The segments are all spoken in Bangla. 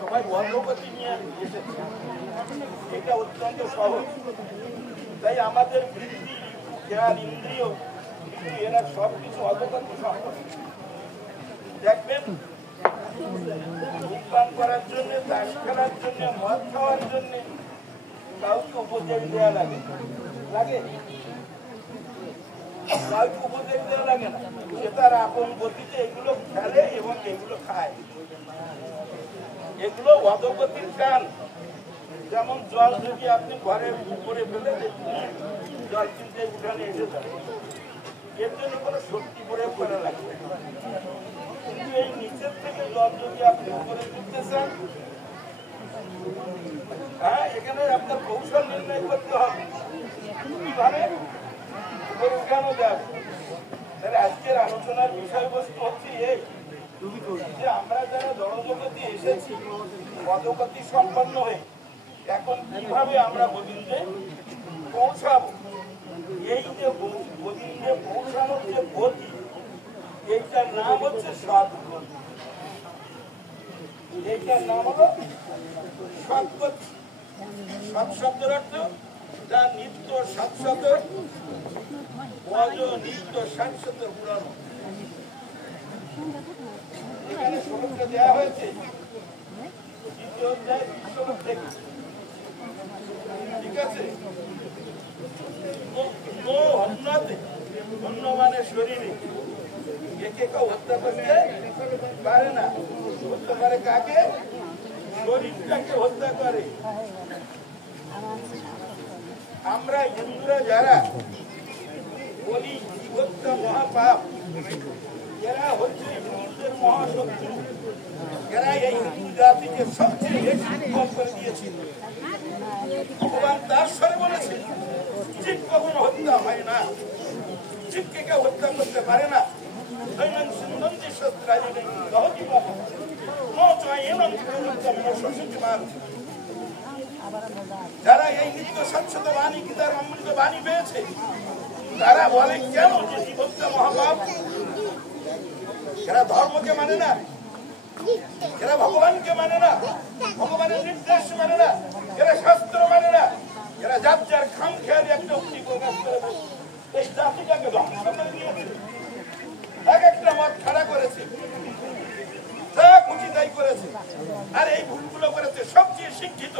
সবাই অগ্রগতি নিয়ে এসেছে, এটা অত্যন্ত সহজ। তাই আমাদের বৃদ্ধি, জ্ঞান, ইন্দ্রিয়, এরা সবকিছু অগ্রগতি সম্পর্কে দেখবেন। ধূমপান করার জন্য, তাস খেলার জন্য, মদ খাওয়ার জন্য কাউকে উপদেশ দেওয়া লাগে লাগে কাউকে উপদেশ দেওয়া লাগে না। সে তার আপন গতিতে এগুলো খেলে এবং এগুলো খায়। এগুলো অধোগতির কান। যেমন জল যদি আপনি ঘরের উপরে ফেলে জল কিনতে উঠানে এসে যাবে, এর জন্য কোনো শক্তি প্রয়োগ করা লাগবে। কিন্তু এই নিচের থেকে জল যদি আপনি উপরে তুলতে চান, হ্যাঁ, এখানে আপনার কৌশল নির্ণয় করতে হবে কিভাবে উপরে উঠানো যাবে। তাহলে আজকের আলোচনার বিষয়বস্তু হচ্ছে এই যে আমরা যারা জড়জগতে এসেছি অধোগতি সম্পন্ন হয়ে এখন কিভাবে আমরা গোবিন্দে পৌঁছাবো। এই যে গোবিন্দে পৌঁছানোর যে গতি, এইটার নাম হচ্ছে সৎগতি। এইটার নাম হলো সৎগতি। সৎ শব্দের অর্থ যা নিত্য শাশ্বত, অজ নিত্য শাশ্বত পুরানো। এখানে শ্লোকটা দেওয়া হয়েছে দ্বিতীয় অধ্যায় 20 শ্লোক থেকে। ঠিক আছে, অন্য মানে শরীরে একে কেউ হত্যা করতে পারে না। হত্যা করে কাকে? শরীরটাকে হত্যা করে। আমরা হিন্দুরা যারা বলি জীবত্তা মহাপাপ, এরা হচ্ছে হিন্দুদের মহাশত্রু। এরা এই হিন্দু জাতিকে সবচেয়ে বেশি বিপদ করে দিয়েছিল। ভগবান তার স্বরে বলেছে জীব কখনো হত্যা হয় না, জীবকে কেউ হত্যা করতে পারে না। যারা এই নিত্য স্বচ্ছতা বাণী কি তার অমৃত বাণী পেয়েছে, তারা বলে কেন যে জীবনটা মহাপাপ। এরা ধর্মকে মানে না, এরা ভগবানকে মানে না, ভগবানের নির্দেশ মানে না, এরা শাস্ত্র মানে না, এরা যার যার খাম খেয়ালি একটা উক্তি প্রকাশ করে এই জাতিটাকে ধ্বংস করে দিয়েছে। এক একটা মত খাড়া করেছে, যা খুশি তাই করেছে। আর এই ভুলগুলো করেছে সবচেয়ে শিক্ষিত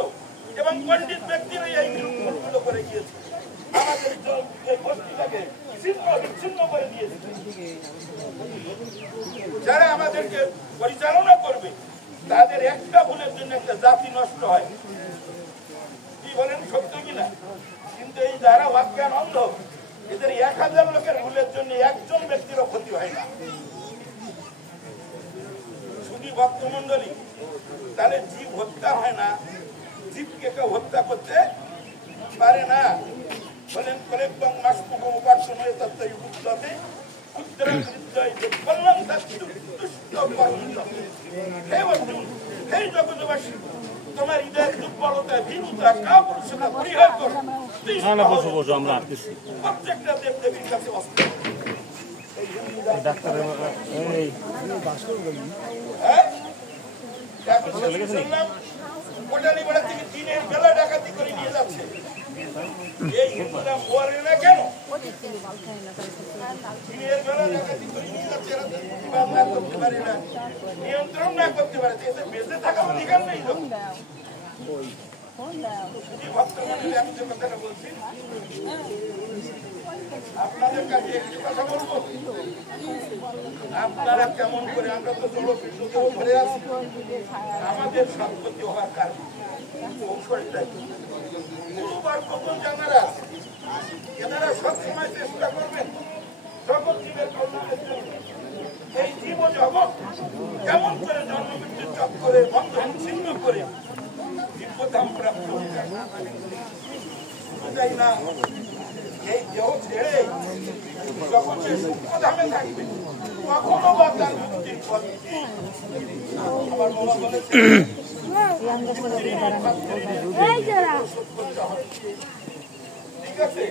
এবং পণ্ডিত ব্যক্তিরা এই ভুলগুলো করে গিয়েছে। আমাদের এই গোষ্ঠীটাকে বিচ্ছিন্ন করে দিয়েছে। যারা আমাদেরকে পরিচালনা করবে তাদের একটা ভুলের জন্য একটা জাতি নষ্ট হয়। কি বলেন, সত্য কিনা? কিন্তু এই যারা অজ্ঞান অন্ধ, এদের 1000 লোকের ভুলের জন্য একজন ব্যক্তিরও ক্ষতি হয় না। শুধু ভক্তমন্ডলী, তাহলে জীব হত্যা হয় না, জীবকে কেউ হত্যা করতে পারে না। বলেন কলেব্বং মাসপুকম উপাসন হয়ে তত্ত্বই উত্ততে উত্তরং হৃদয় বললাম দুষ্ট করুণ। হে অর্জুন, হে জগৎবাসী, তোমার হৃদয়ের দুর্বলতা, ভীরুতা, কাপুরুষতা পরিহার করো। প্রত্যেকটা দেব দেবীর কাছে অস্ত্র। কোটালীপাড়া থেকে দিনের বেলা ডাকাতি করে নিয়ে যাচ্ছে। এই হিন্দুরা মরে না কেন? দিনের বেলা ডাকাতি করে নিয়ে যাচ্ছে, এরা প্রতিবাদ না করতে পারে না, নিয়ন্ত্রণ না করতে পারে। এদের বেঁচে থাকার অধিকার নেই তো। ভক্তমন্ডলী, আমি যে কথাটা বলছি আপনাদের কাছে একটি কথা বলবো, আপনারা কেমন করে, আমরা তো জলপিণ্ডকেও ধরে আছি, আমাদের সম্পত্তি হওয়ার কারণ কৌশলটাই গুরুবার কত জানারা এনারা সবসময় চেষ্টা করবেন জগৎ জীবের কল্যাণের জন্য। এই জীব জগৎ কেমন করে জন্মমৃত্যুর চক্করে বন্ধন ছিন্ন করে দিব্যধাম প্রাপ্ত হয়ে যায়। না, এই দেহ ছেড়ে যখন সে সূক্ষ্মধামে থাকবে কখনো বা তার মুক্তির পথ। আমার বাবা বলেছে ঠিক আছে।